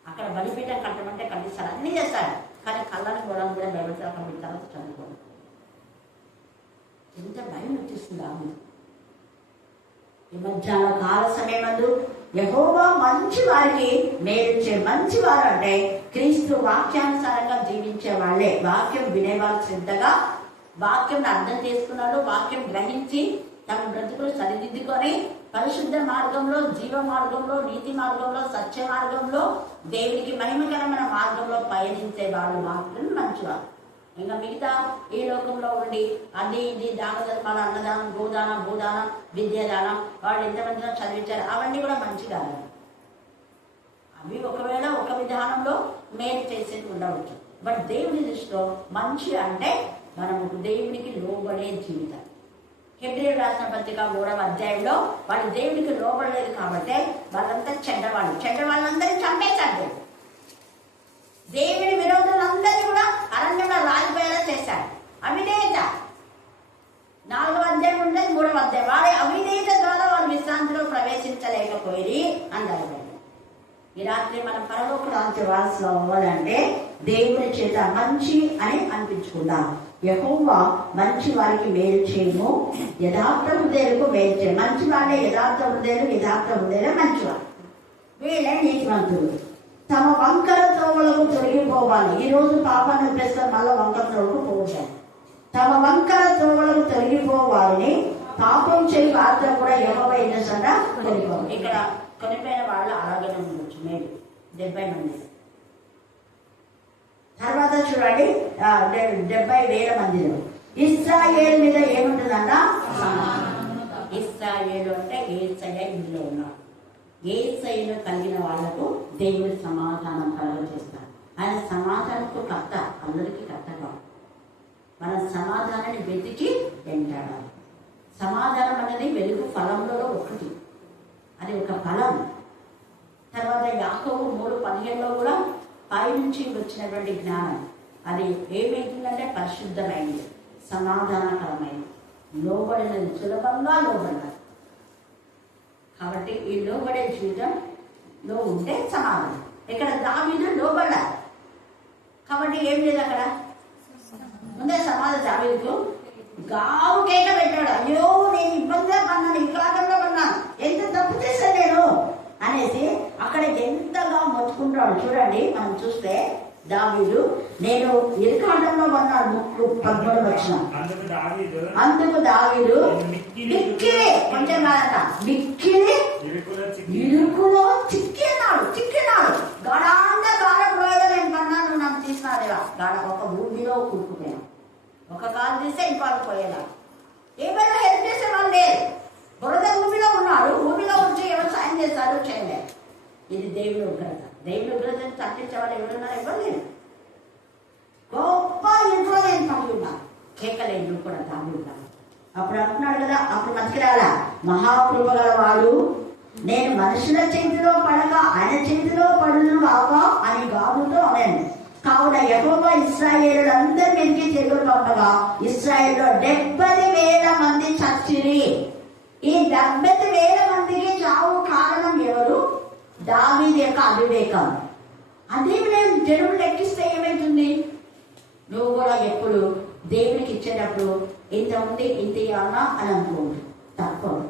అక్కడ బలిపీఠం కట్టమంటే కట్టిస్తారు, అన్ని చేస్తారు. కానీ కళ్ళని కూడా భయపడతారు. అక్కడ తర్వాత చదువుకోండి. ఎంత భయం వచ్చేస్తుంది ఆమె. ఈ మధ్యాహ్న కాల సమయమందు యెహోవా మంచి వారికి మేలు చే. మంచి వారు అంటే క్రీస్తు వాక్యానుసారంగా జీవించే వాళ్ళే. వాక్యం వినేవాళ్ళు శ్రద్ధగా వాక్యం అర్థం చేసుకున్నాడు, వాక్యం గ్రహించి తమ బ్రతుకులు సరిదిద్దుకొని పరిశుద్ధ మార్గంలో, జీవ మార్గంలో, నీతి మార్గంలో, సత్య మార్గంలో, దేవునికి మహిమకరమైన మార్గంలో పయనించే వాళ్ళు మాత్రం మంచివారు. ఇంకా మిగతా ఈ లోకంలో ఉండి అది ఇది దాన ధర్మాలు, అన్నదానం, గోదానం, భూదానం, విద్యాదానం, వాళ్ళు ఎంతమందిలో చదివించారు, అవన్నీ కూడా మంచి కాదు. అవి ఒకవేళ ఒక విధానంలో మేలు చేసేది ఉండవచ్చు. బట్ దేవుని దృష్టిలో మంచి అంటే మనము దేవునికి లోబడే జీవితం. హెబ్రీయులకు రాసిన పత్రిక 3వ అధ్యాయంలో వాళ్ళు దేవునికి లోబడలేదు కాబట్టి వాళ్ళంతా చెడ్డవాళ్ళు. చెడ్డవాళ్ళందరినీ చంపేశాడు. దేవుని విరోధులందరినీ కూడా అరణ్యంలో రాలిపోయేలా చేశాడు. అవిధేయత 4వ అధ్యాయం ఉండేది 3వ అధ్యాయం. వారి అవిధేయత ద్వారా వారు విశ్రాంతిలో ప్రవేశించలేకపోయి అన్నారు. ఈ రాత్రి మనం పరలోక రాజ్య వారసులు అవ్వాలంటే దేవుని చేత మంచి అని అనిపించుకుందాం. యెహోవా మంచి వారికి మేలు చేయము, యథార్థ హృదయులకు మేలు చేయ. మంచి వాళ్ళే యథార్థ హృదయులు, యథార్థ హృదయులు మంచివారు. వీళ్ళే నీతిమంతులు. తమ వంకర త్రోవలకు తొలగిపోవాలి. ఈ రోజు పాపాన్ని ప్రస్తుతం మళ్ళీ వంకర త్రోవకు పోవాలి. తమ వంకర త్రోవలకు తొలగిపోవాలని పాపం చేయి వార్త కూడా యెహోవా ఇన్నసంగా తొలగిపోవాలి. ఇక్కడ కొనిపోయిన వాళ్ళు అలాగనే ఉండొచ్చు. మేలు 70 మంది. తర్వాత చూడండి 70,000 మందిలో ఇశ్రాయేలు మీద ఏముంటుందన్న? ఇశ్రాయేలు అంటే యేసయ్య ఇందులో ఉన్నాడు. యేసయ్యను కలిగిన వాళ్లకు దేవుడి సమాధానం కలుగజేస్తాడు. ఆయన సమాధానంకు కర్త, అందరికీ కర్త కాదు. మన సమాధానాన్ని వెతికి వెంటాడాలి. సమాధానం అనేది వెలుగు ఫలంలో ఒకటి, అది ఒక ఫలం. తర్వాత యాకోబు 3:15లో కూడా పైనుంచి వచ్చినటువంటి జ్ఞానం అది ఏమైతుందంటే పరిశుద్ధమైనది, సమాధానకరమైనది. లోబడినది సులభంగా లోబడాలి. కాబట్టి ఈ లోబడే జీవితంలో ఉంటే సమాధానం. ఇక్కడ దావీదు లోబడాలి కాబట్టి ఏం లేదు అక్కడ ముందే సమాధానం. దావీదుకు గావు కేక పెట్టాడు, అయ్యో నేను ఇబ్బందిగా పన్నాను, వికలాంగంగా పన్నాను, ఎంత తప్పు చేశాను నేను అనేసి అక్కడ ఎంతగా మొత్తుకుంటాడు. చూడండి మనం చూస్తే దావీదు నేను ఇరుకాటంలో పన్నాను 13 వచ్చిన. అందుకు దావీదు మిక్కిలి కొంచెం కాదట, మిక్కిలి ఇరుకులో చిక్కినాడు. గాఢాంధకారం రోజు నేను పన్నాను, నన్ను తీసినాడుగా. ఒక భూమిలో కూరుకుపోయాను, ఒక కాలు తీస్తే ఇంకోటి పోయేలా. ఏమైనా హెల్ప్ చేసే వాళ్ళు లేదు. బురద భూమిలో ఉన్నాడు, భూమిలో వచ్చి ఎవరు సాయం చేశారు, చేయలేదు. ఇది దేవుని ఉగ్రత. దేవుని ఉగ్రతను తగ్గించే వాళ్ళు ఎవరున్నారు? ఎవరు లేరు. గొప్ప ఇంట్లో నేను పడి ఉన్నాను, కేకలేను కూడా దాని ఉన్నాను. అప్పుడు అంటున్నాడు కదా, అప్పుడు మంచిగా రాలా, మహాకృప గలవాడు నేను మనుషుల చేతిలో పడక ఆయన చేతిలో పడును కాక అని గాబుతో అనేను. కావున యెహోవా ఇశ్రాయేలులందరి మీదకి తెగులు పంపగా ఇశ్రాయేల్లో 70,000 మంది చచ్చిరి. ఈ 70,000 మందికి చావు కారణం ఎవరు? దావీదు యొక్క అవివేకం. అదే నేను జనులు లెక్కిస్తే ఏమైతుంది? నువ్వు కూడా ఎప్పుడు దేవునికి ఇచ్చేటప్పుడు ఇంతమంది ఇంత ఇవ్వాలా అని అనుకోండి, తప్పదు.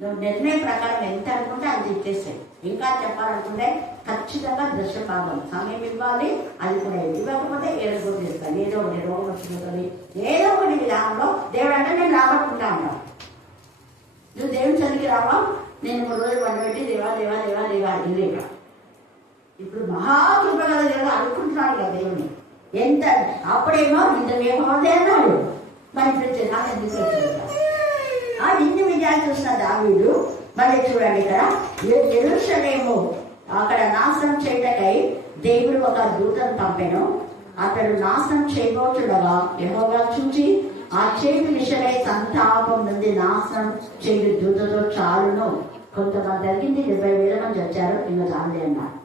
నువ్వు నిర్ణయం ప్రకారం ఎంత అనుకుంటే అంత ఇచ్చేస్తాయి. ఇంకా చెప్పాలనుకుంటే ఖచ్చితంగా దశభాగం సమయం ఇవ్వాలి. అది కూడా ఇవ్వకపోతే ఏదో చేస్తాను, ఏదో ఒకటి రోగం వచ్చిపోతుంది, ఏదో ఒకటి విధానంలో దేవుడు అంటే నేను రాబట్టుకుంటా ఉంటాను. నువ్వు దేవుని చదివి రావా, నేను 3 రోజులు వండబెట్టి దేవా ఇల్లేక. ఇప్పుడు మహాకృపగల దేవుడు అనుకుంటున్నాడు కదా దేవుని ఎంత. అప్పుడేమో ఇంత వేగమవుతే అన్నాడు, మరి ఇప్పుడు నాకు ఎందుకు ఇన్ని విజయాలు చూసిన దావీదు. మళ్ళీ చూడండి ఇక్కడ యెరూషలేము అక్కడ నాశనం చేయటకై దేవుడు ఒక దూతను పంపెను. అతడు నాశనం చేయబోతుండగా యెహోవా చూచి ఆ చేతి విషయమై సంతాపం నుండి నాశనం చేయు దూతతో చాలును. కొంతమంది జరిగింది, 70,000 మంది వచ్చారు, ఇంకా చాలే అన్నారు.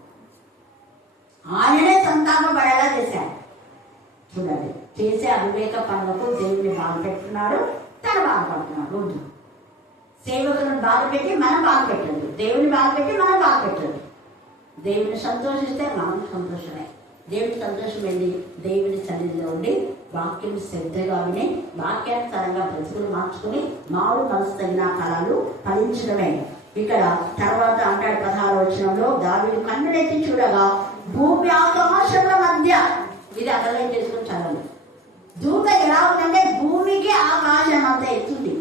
ఆయననే సంతాపం పడేలా చేశాడు. చూడండి, చేసే అవివేక పనులకు దేవుడిని బాధపెట్టున్నాడు, తను బాధపడుతున్నాడు. రోజు సేవకులను బాధ పెట్టి మనం బాధ పెట్టదు, దేవుని బాధ పెట్టి మనం బాధ పెట్టదు. దేవుని సంతోషిస్తే మనం సంతోషమే. దేవుని సంతోషం వెళ్ళి దేవుని సన్నిధిలో ఉండి వాక్యం శ్రద్ధగా విని వాక్యానుసారంగా బ్రతుకులు మార్చుకుని మారు మనసు తగిన ఫలాలు ఫలించడమే. ఇక్కడ తర్వాత అంటాడు 16వ వచనంలో, దావీదు కన్నులెత్తి చూడగా భూమి ఆకాశముల మధ్య, ఇది అర్థం చేసుకుని చదవండి. దూత ఎలా ఉందంటే భూమికి ఆకాశం అంత ఎత్తుంది.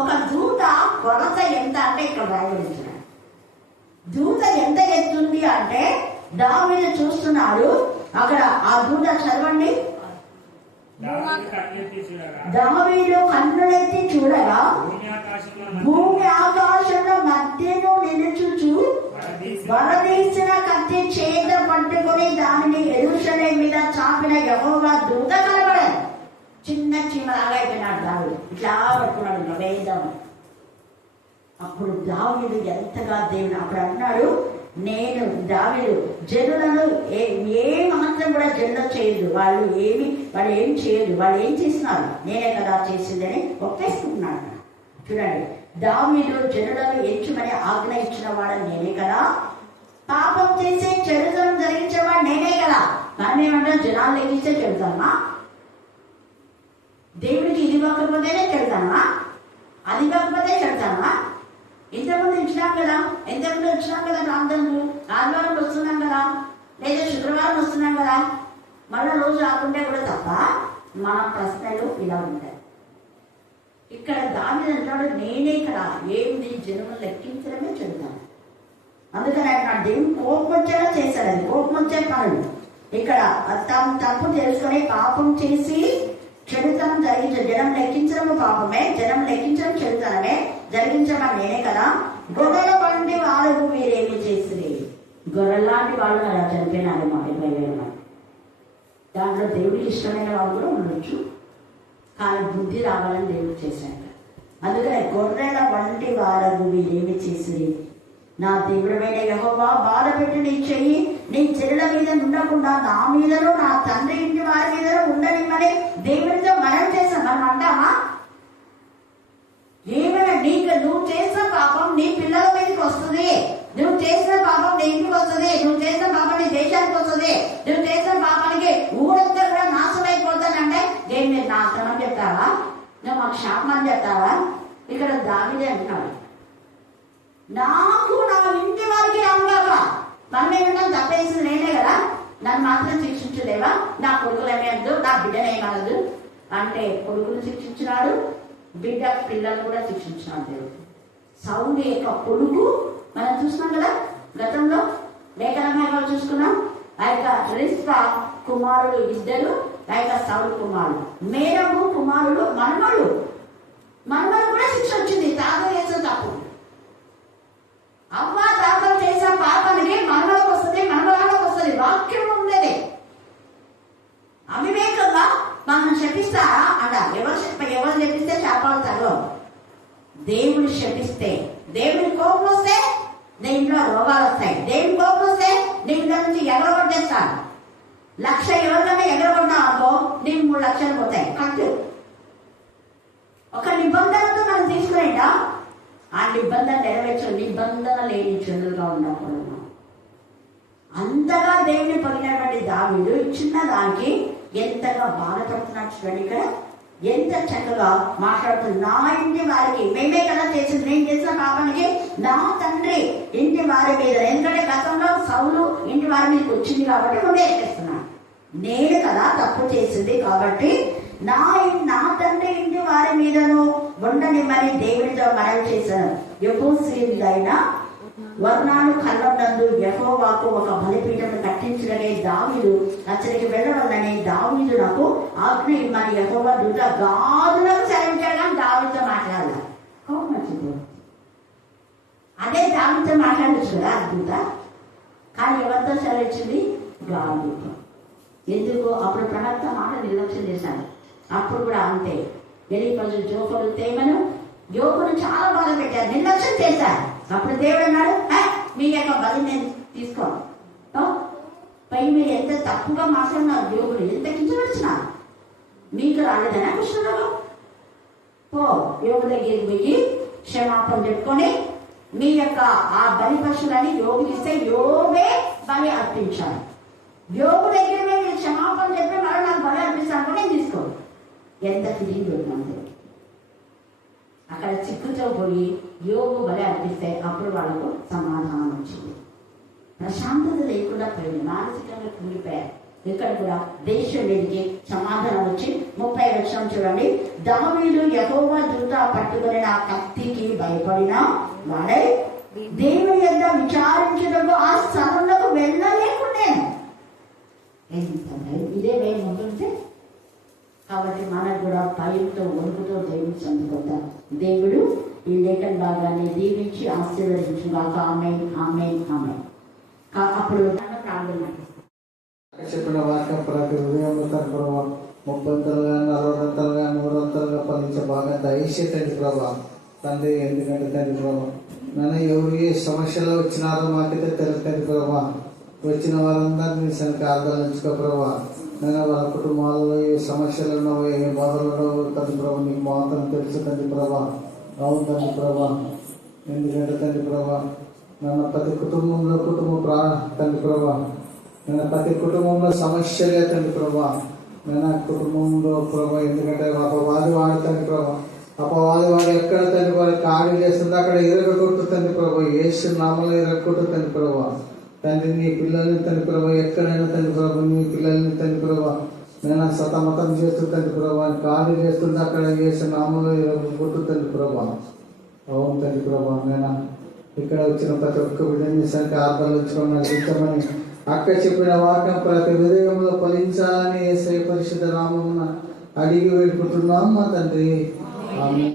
ఒక దూత కొలత ఎంత అంటే ఇక్కడ రాయబడించిన దూత ఎంత ఎత్తుంది అంటే దావీదు చూస్తున్నాడు. అక్కడ ఆ దూత చదవండి, దావీదు కన్నులెత్తి చూడగా భూమి ఆకాశంలో మధ్యను నిలుచుచు వరదీసిన కత్తి చేత పట్టుకుని దానిని యెరూషలేము మీద చాపిన యెహోవా దూత కనబడాడు. చిన్న చీమలాగా అయిపోయినాడు దావీదు, ఇట్లా పట్టుకున్నాడు వేదం. అప్పుడు దావీదు ఎంతగా దేవుడు అప్పుడు అన్నాడు, నేను దావీదు జనులను ఏ మాత్రం కూడా జనులు చేయదు, వాళ్ళు ఏం చేయదు, వాళ్ళు ఏం చేస్తున్నారు, నేనే కదా చేసిందని ఒప్పేసుకుంటున్నాడు. చూడండి, దావీదు జనులను ఎంచుమని ఆజ్ఞ ఇచ్చిన వాడు నేనే కదా, పాపం చేసే చెడుతనం జరిగించేవాడు నేనే కదా. మనం ఏమంటాం, జనాలు లెక్కిస్తే చెడుతామా? దేవుడికి ఇది కాకపోతేనే చెడుతామా, అది కాకపోతే చెడుతామా? ఇంతకుముందు ఇచ్చినాం కదా, ఎంతమంది వచ్చినాం కదా, ప్రాంతంలో ఆదివారం వస్తున్నాం కదా, లేదా శుక్రవారం వస్తున్నాం కదా, మళ్ళీ రోజు రాకుంటే కూడా తప్ప మన ప్రశ్నలు ఇలా ఉంటాయి. ఇక్కడ దావీదు అంటాడు, నేనే కదా ఏంది జనములు లెక్కించడమే చెబుతాను. అందుకని అంటున్నాడు, దేవుడు కోపం వచ్చేలా చేశాడు, అది కోపం వచ్చే పనులు. ఇక్కడ తప్పు తెలుసుకొని పాపం చేసి చెడుతనం జరిగించడం, జనం లెక్కించడము పాపమే, జనం లెక్కించడం చెడుతనమే, జరిగించడం నేనే కదా. గొర్రెల వంటి వాళ్ళకు మీరేమి చేస్తుంది? గొర్రెలాంటి వాళ్ళు అలా చనిపోయినారు మా 20,000 మంది. దాంట్లో దేవుడికి ఇష్టమైన వాళ్ళు కూడా ఉండొచ్చు, కానీ బుద్ధి రావాలని దేవుడు చేశాడు. అందుకనే గొర్రెల వంటి వాళ్ళకు మీరేమి చేసింది? నా దేవుడమైన యెహోవా బాధ పెట్టి నీ చెయ్యి నీ చెల్లెల మీద ఉండకుండా నా మీదను నా తండ్రి ఇంటి వారి మీదను ఉండనిమ్మని దేవుడితో మనం చేశాడు. అంటామా? ఏమైనా నువ్వు చేసిన పాపం నీ పిల్లల మీదకి వస్తుంది, నువ్వు చేసిన పాపం నీ ఇంటికి వస్తుంది, నువ్వు చేసిన పాపం నీ దేశానికి వస్తుంది, నువ్వు చేసిన పాపానికి ఊరంతా కూడా నాశనం అయిపోతానంటే నేను మీరు నాశనం అని చెప్తావా? నువ్వు మాకు శాపం అని చెప్తావా? ఇక్కడ దావీదే అంటున్నాడు, నాకు నా ఇంటి వారికి రాములాక మన ఏమన్నా తప్పేసింది నేనే కదా, నన్ను మాత్రం శిక్షించలేవా? నా కొడుకులేమేద్దు, నా బిడ్డనేమనదు అంటే కొడుకును శిక్షించినాడు, బిడ్డ పిల్లలు కూడా శిక్షించినాడు దేవుడు. సౌలు యొక్క కొడుకు మనం చూస్తున్నాం కదా, గతంలో లేఖన చూసుకున్నాం. ఆ యొక్క రిస్పా కుమారుడు ఇద్దరు, ఆ యొక్క సౌలు కుమారుడు, మేరము కుమారుడు మనమడు కూడా శిక్ష వచ్చింది. తాత చేసిన తప్పు, అవ్వ తాతలు చేసిన పాపానికి మనవలకు వస్తుంది, మనవరాలకు వస్తుంది. వాక్యం ఉండేది. అవివేకంగా మనం శపిస్తారా అంట. ఎవరు శపిస్తే శాపాలు తగవు. దేవుడు శపిస్తే, దేవుడి కోపం వస్తే నీ ఇంట్లో రోగాలు వస్తాయి. దేవుడి కోపం వస్తే నీ ఇంట్లో నుంచి ఎగరగొట్టేస్తాను. 1,00,000 ఎవరికైనా ఎగరగొట్టినా అనుకో నీ 3 లక్షలు పోతాయి. కట్టు. ఒక నిబంధనతో మనం తీసుకునేట ఆ నిబంధన నెరవేర్చు, నిబంధన లేని చంద్రులుగా ఉన్నప్పుడు అంతగా దేవుని పడినటువంటి దావీదు చిన్న దానికి ఎంతగా బాధపడుతున్నాడు చూడండి. ఇక్కడ ఎంత చక్కగా మాట్లాడుతుంది. నా ఇంటి వారికి, మేమే కదా చేసింది, నేను చేసిన పాపానికి నా తండ్రి ఇంటి వారి మీద, ఎందుకంటే గతంలో సౌలు ఇంటి వారి మీదకి వచ్చింది కాబట్టి ముందే ఎక్కేస్తున్నాను, నేను కదా తప్పు చేసింది కాబట్టి నా తండ్రి ఇంటి వారి మీదను ఉండనిమ్మని దేవుడితో మనవి చేశాను. యెబూసీయుడైన వర్ణాను కళ్ళనందు యెహోవాకు ఒక బలిపీఠను కట్టించడమే దావీదు అతనికి వెళ్ళవల్లని దావీదు నాకు ఆజ్ఞ ఇమ్మని యెహోవా దూత గాదులకు సెలవించాడు. కానీ దావీదుతో మాట్లాడాలి. అదే దావీదుతో మాట్లాడచ్చు కదా దూత, కానీ ఎవరితో సెలవించింది? గాదుతో. ఎందుకు? అప్పుడు ప్రవక్త మాట నిర్లక్ష్యం చేశాను. అప్పుడు కూడా అంతే, ఎలీఫజు జోఫరు తేమను యోగును చాలా బాధ పెట్టారు, నిర్లక్ష్యం చేశారు. అప్పుడు దేవుడు అన్నాడు, మీ యొక్క బలి నేను తీసుకోను. పై మీరు ఎంత తప్పుగా మాట్లాడినారు, యోగుడు ఎంత కించపరిచినారు, మీకు రాలేదనా కృష్ణుడు? పో యోగు దగ్గరికి పోయి క్షమాపణ చెప్పుకొని మీ యొక్క ఆ బలి పశువులని యోగుకిస్తే యోగే బలి అర్పించాలి. యోగు దగ్గర మీరు క్షమాపణ చెప్పి మళ్ళీ నాకు బలి అర్పిస్తాను నేను తీసుకోను. ఎంత తిరిగి దొరికినంతే అక్కడ చిక్కుతో పోయి యోగు బలి అర్పిస్తే అప్పుడు వాళ్ళకు సమాధానం వచ్చింది. ప్రశాంతత లేకుండా పోయింది, మానసికంగా కూలిపోయారు. ఇక్కడ కూడా దేశం మీదకి సమాధానం వచ్చి 30 వచనం చూడండి. దావీదు యెహోవా దూత పట్టుకుని నా కత్తికి భయపడిన వాడై దేవుని యొద్ద విచారించడం ఆ స్థలంలోకి వెళ్ళలేకుండా ఎంత ఇదే భయం ఉంటుంటే. కాబట్టి మనకు కూడా భయంతో వణుకుతో దేవుని చంపుకుంటాం. దేవుడు ఈ లేఖన భాగాన్ని దీవించి ఆశీర్వదించుగాక. ఆమేన్, ఆమేన్, ఆమేన్. అప్పుడు ప్రార్థన చెప్పిన వాక్యం ప్రతి ఉదయం తన ప్రభావ 30 40 100 ఫలించే బాగా దయచేతండి ప్రభావ తండ్రి. ఎందుకంటే తండ్రి ప్రభావ నన్ను ఎవరు ఏ సమస్యలో వచ్చినారో మాకైతే తెలుస్తుంది ప్రభావ. వచ్చిన వారందరినీ సరికి ఆదరించుకో ప్రభావ. నేను వాళ్ళ కుటుంబాలలో ఏ సమస్యలు ఉన్నావో ఏ బాధలు ఉన్నావో తండ్రి ప్రభావ నీకు మాత్రం తెలుసు తండ్రి ప్రభావ. అవును తండ్రి ప్రభావ. ఎందుకంటే తండ్రి ప్రభావ నన్ను ప్రతి కుటుంబంలో తండ్రి ప్రభావ నేను ప్రతి కుటుంబంలో సమస్యలే తండ్రి ప్రభావ. నేను కుటుంబంలో ప్రభావ ఎందుకంటే అపవాది వాడు తండ్రి ప్రభావ. అపవాది వాడు ఎక్కడ తండ్రి వాడు కాడి చేస్తుంది అక్కడ ఎరగొట్టు ప్రభావ. యేసు నామలో ఎరగొట్టు తండ్రి ప్రభావ. తండ్రి నీ పిల్లల్ని తండ్రి ప్రభావ ఎక్కడైనా తండ్రి ప్రభావ నీ పిల్లల్ని తండ్రి ప్రభావ నేను సతమతం చేస్తూ తండ్రి ప్రభావ కాడి చేస్తుంది అక్కడ యేసు నామలో ఎరగొట్టు తండ్రి ప్రభావ. అవును తండ్రి ప్రభావ నేను ఇక్కడ వచ్చిన ప్రతి ఒక్క బిడ్డని సరికి ఆర్దలించుకొని నడిపించమని అక్క చెప్పిన వాక్యం ప్రతి హృదయంలో ఫలించాలని యేసయ్య పరిశుద్ధ నామమున అడిగి వేడుకుంటున్నాం మా తండ్రి. ఆమేన్.